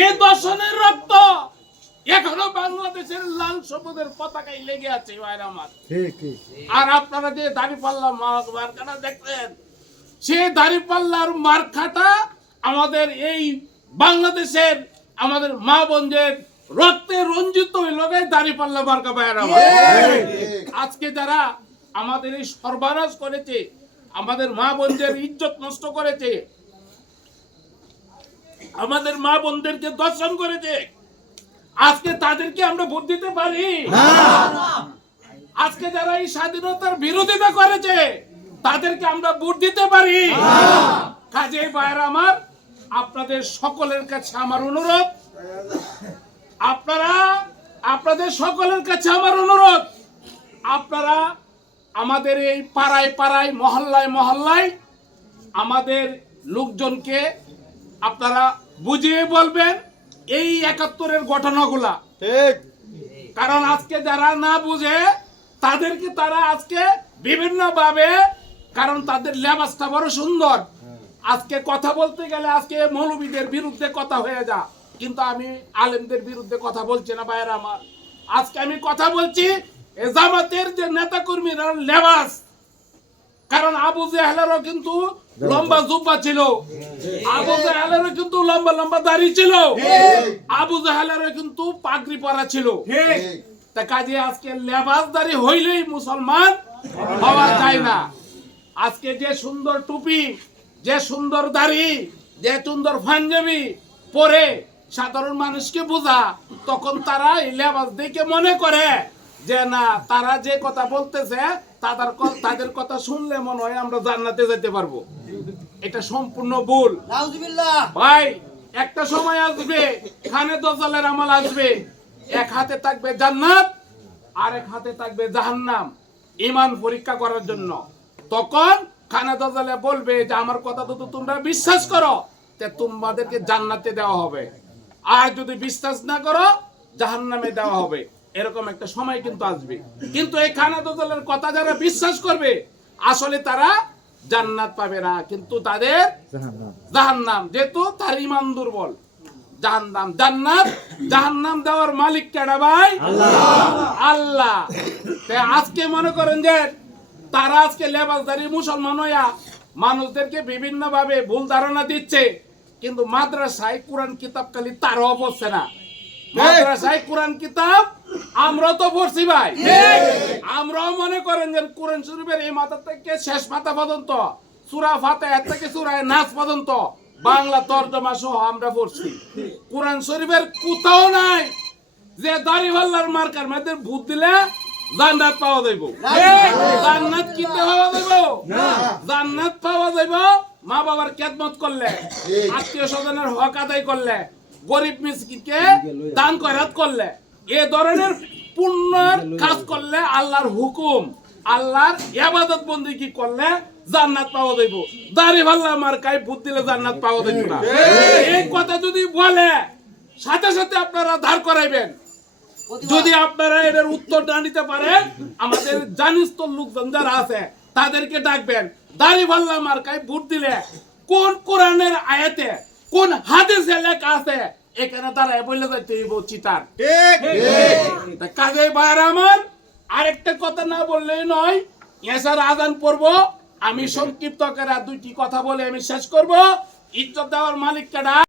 এই দর্শনের রক্ত এখনো বাংলাদেশের লাল সবুজের পতাকায় লেগে আছে ভাইরা আমার। আর আপনারা যে দাঁড়িপাল্লা মার্কাটা দেখলেন, সেই দাঁড়িপাল্লার মার্কাটা আমাদের এই বাংলাদেশের আমাদের মা বোনদের রক্তে রঞ্জিত হইল দাঁড়িপাল্লা মার্কা ভাইরা আমার। আজকে যারা আমাদের এই সর্বনাশ করেছে, আমাদের মা বোনদের ইজ্জত নষ্ট করেছে, আমাদের মা বোনদেরকে দর্শন করেছে, আজকে তাদেরকে আমরা ভোট দিতে পারি? আজকে যারা এই স্বাধীনতার বিরোধিতা করেছে তাদেরকে আমরা ভোট দিতে পারি? কাজেই ভাইরা আমার, আপনাদের সকলের কাছে আমার অনুরোধ, আপনাদের সকলের কাছে আমার অনুরোধ, আপনারা আমাদের এই পাড়ায় পাড়ায় মহল্লায় মহল্লায় আমাদের লোকজনকে আপনারা বুঝিয়ে বলবেন এই ৭১-এর ঘটনাগুলা। কারণ আজকে যারা না বুঝে তাদেরকে তারা আজকে বিভিন্ন ভাবে, কারণ তাদের লেবাসটা বড় সুন্দর, আজকে কথা বলতে গেলে আজকে মৌলবীদের বিরুদ্ধে কথা হয়ে যা, কিন্তু আমি আলেমদের বিরুদ্ধে কথা বলছি না ভাইয়েরা আমার। আজকে আমি কথা বলছি জামাতের যে নেতা কর্মীরা লেবাস, কারণ আবু জেহেলেরও কিন্তু লম্বা জুব্বা ছিল, আবু জেহেলেরও কিন্তু লম্বা লম্বা দাড়ি ছিল, আবু জেহেলেরও কিন্তু পাগড়ি পরা ছিল। তা কাজে আজকে লেবাসদারি হইলেই মুসলমান হওয়া যায় না। আজকে যে সুন্দর টুপি, যে সুন্দর দাড়ি, যে সুন্দর পাঞ্জাবি পরে সাধারণ মানুষকে বোঝা, তখন তারা এই লেবাস দেখে মনে করে যে না, তারা যে কথা বলতেছে তাদের কথা শুনলে মনে হয় আমরা জান্নাতে যেতে পারবো। এটা সম্পূর্ণ ভুল ভাই। একটা সময় আসবে খানে দজালের আমল আসবে, এক হাতে থাকবে জান্নাত আর এক হাতে থাকবে জাহান্নাম, ঈমান পরীক্ষা করার জন্য। তখন খানে দজালে বলবে যে আমার কথা তো তোমরা বিশ্বাস করো, তে তোমাদেরকে জান্নাতে দেওয়া হবে, আর যদি বিশ্বাস না করো জাহান্নামে দেওয়া হবে। এরকম একটা সময় কিন্তু আসবে। কিন্তু এই খানা দজালের কথা যারা বিশ্বাস করবে আসলে তারা জান্নাত পাবে না, কিন্তু তাদের জাহান্নাম, যেহেতু তার ঈমান দুর্বল। জাহান্নাম জান্নাত জাহান্নাম দেওয়ার মালিক কেডা ভাই? আল্লাহ। আজকে মনে করেন যে তারা আজকে লেবাসদারি মুসলমান হইয়া মানুষদেরকে বিভিন্ন ভাবে ভুল ধারণা দিচ্ছে, কিন্তু মাদ্রাসায় কোরআন কিতাব খালি তারাও পড়ছে না। মাদ্রাসায় কোরআন কিতাব আমরা তো পড়ছি ভাই, আমরাও মনে করেন যে কোরআন শরীফের এই মাথা থেকে শেষ মাথা পর্যন্ত, সূরা ফাতিহা থেকে সূরা নাস পর্যন্ত বাংলা তরজমা সহ আমরা পড়ছি। কোরআন শরীফের কোথাও নাই যে দাড়িওয়ালার মার্কার মধ্যে ভূত দিলে জান্নাত পাওয়া যাইব। জান্নাত কিতে পাওয়া যাইব? জান্নাত পাওয়া যাইব মা বাবার খেদমত করলে, আত্মীয় স্বজনের হক আদায় করলে, গরিব মিসকিনকে দান খয়রাত করলে, এ ধরনের পুণ্যের কাজ করলে, আল্লাহর হুকুম আল্লাহর ইবাদত বন্দেগী করলে জান্নাত পাওয়া যাইব। দাড়িওয়ালা মার্কায় ভূত দিলে জান্নাত পাওয়া যাইব না। এই কথা যদি বলে সাথে সাথে আপনারা ধার করাইবেন। যদি আপনারা এর উত্তর না নিতে পারেন, আমাদের জানিস লোকজন যারা আছে তাদেরকে ডাকবেন। দাড়িওয়ালা মার্কায় ভোট দিলে কোন কোরআনের আয়াতে, কোন হাদিসে লেখা আছে এখানে তারা বলে যাইতে হইব চিতার। কাজে ভাইরা আমার, আরেকটা কথা না বললেই নয়। এসার আজান পড়ব, আমি সংক্ষিপ্ত করে দুইটি কথা বলে আমি শেষ করব। ইজ্জত দেওয়ার মালিক কেডা?